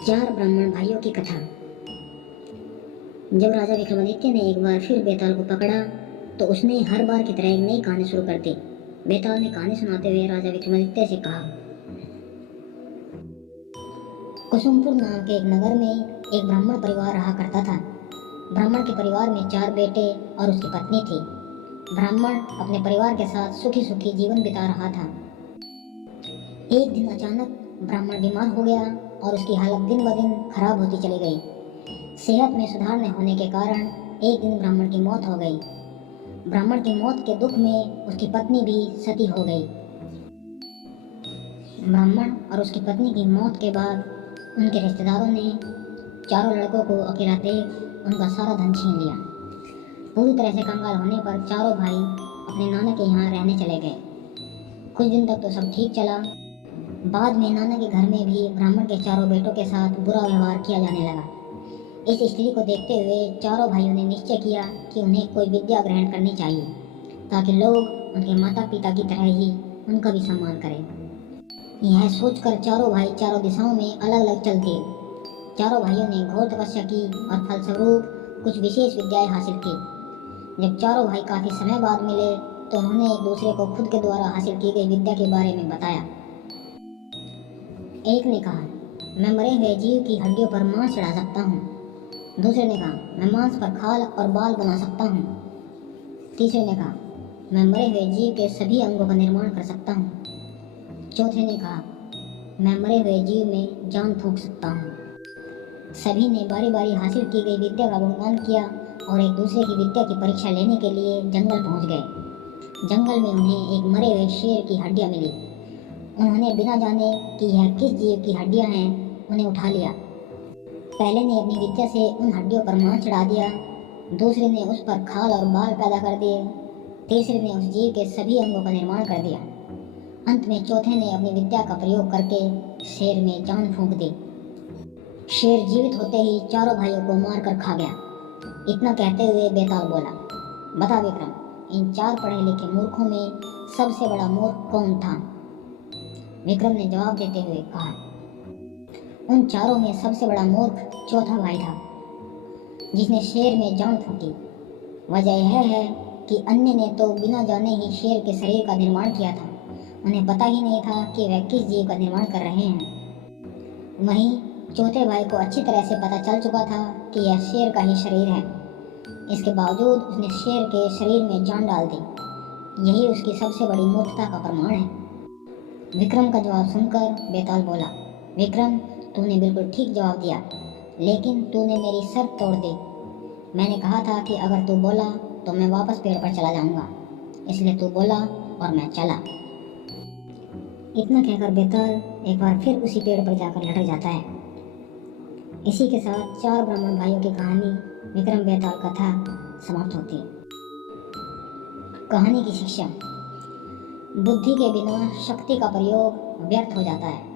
चार ब्राह्मण भाइयों की कथा। जब राजा विक्रमादित्य ने एक बार फिर बेताल को पकड़ा तो उसने हर बार की तरह एक नई कहानी शुरू कर दी। बेताल ने कहानी सुनाते हुए राजा विक्रमादित्य से कहा, कुसुमपुर नाम के एक नगर में एक ब्राह्मण परिवार रहा करता था। ब्राह्मण के परिवार में 4 बेटे और उसकी पत्नी थी। ब्राह्मण अपने परिवार के साथ सुखी सुखी जीवन बिता रहा था। एक दिन अचानक ब्राह्मण बीमार हो गया और उसकी हालत दिन ब दिन खराब होती चली गई। सेहत में सुधार न होने के कारण एक दिन ब्राह्मण की मौत हो गई। ब्राह्मण की मौत के दुख में उसकी पत्नी भी सती हो गई। ब्राह्मण और उसकी पत्नी की मौत के बाद उनके रिश्तेदारों ने चारों लड़कों को अकेला देख उनका सारा धन छीन लिया। पूरी तरह से कंगाल होने पर चारों भाई अपने नाना के यहाँ रहने चले गए। कुछ दिन तक तो सब ठीक चला। बाद में नाना के घर में भी ब्राह्मण के चारों बेटों के साथ बुरा व्यवहार किया जाने लगा। इस स्थिति को देखते हुए चारों भाइयों ने निश्चय किया कि उन्हें कोई विद्या ग्रहण करनी चाहिए ताकि लोग उनके माता पिता की तरह ही उनका भी सम्मान करें। यह सोचकर चारों भाई चारों दिशाओं में अलग अलग चल दिए। चारों भाइयों ने घोर तपस्या की और फलस्वरूप कुछ विशेष विद्याएं हासिल की। जब चारों भाई काफी समय बाद मिले तो उन्होंने एक दूसरे को खुद के द्वारा हासिल की गई विद्या के बारे में बताया। एक ने कहा, मैं मरे हुए जीव की हड्डियों पर मांस चढ़ा सकता हूँ। दूसरे ने कहा, मैं मांस पर खाल और बाल बना सकता हूँ। तीसरे ने कहा, मैं मरे हुए जीव के सभी अंगों का निर्माण कर सकता हूँ। चौथे ने कहा, मैं मरे हुए जीव में जान फूंक सकता हूँ। सभी ने बारी बारी हासिल की गई विद्या का गुणगान किया और एक दूसरे की विद्या की परीक्षा लेने के लिए जंगल पहुँच गए। जंगल में उन्हें एक मरे हुए शेर की हड्डियाँ मिली। उन्होंने बिना जाने कि यह किस जीव की हड्डियाँ हैं उन्हें उठा लिया। पहले ने अपनी विद्या से उन हड्डियों पर मांस चढ़ा दिया, दूसरे ने उस पर खाल और बाल पैदा कर दिए, तीसरे ने उस जीव के सभी अंगों का निर्माण कर दिया। अंत में चौथे ने अपनी विद्या का प्रयोग करके शेर में जान फूंक दी। शेर जीवित होते ही चारों भाइयों को मार कर खा गया। इतना कहते हुए बेताल बोला, बता विक्रम, इन 4 पढ़े लिखे मूर्खों में सबसे बड़ा मूर्ख कौन था? विक्रम ने जवाब देते हुए कहा, उन चारों में सबसे बड़ा मूर्ख चौथा भाई था जिसने शेर में जान फूंकी। वजह यह है कि अन्य ने तो बिना जाने ही शेर के शरीर का निर्माण किया था। उन्हें पता ही नहीं था कि वह किस जीव का निर्माण कर रहे हैं। वहीं चौथे भाई को अच्छी तरह से पता चल चुका था कि यह शेर का ही शरीर है। इसके बावजूद उसने शेर के शरीर में जान डाल दी। यही उसकी सबसे बड़ी मूर्खता का प्रमाण है। विक्रम का जवाब सुनकर बेताल बोला, विक्रम, तूने बिल्कुल ठीक जवाब दिया, लेकिन तूने मेरी शर्त तोड़ दी। मैंने कहा था कि अगर तू बोला तो मैं वापस पेड़ पर चला जाऊंगा, इसलिए तू बोला और मैं चला। इतना कहकर बेताल एक बार फिर उसी पेड़ पर जाकर लटक जाता है। इसी के साथ 4 ब्राह्मण भाइयों की कहानी विक्रम बेताल कथा समाप्त होती है। कहानी की शिक्षा, बुद्धि के बिना शक्ति का प्रयोग व्यर्थ हो जाता है।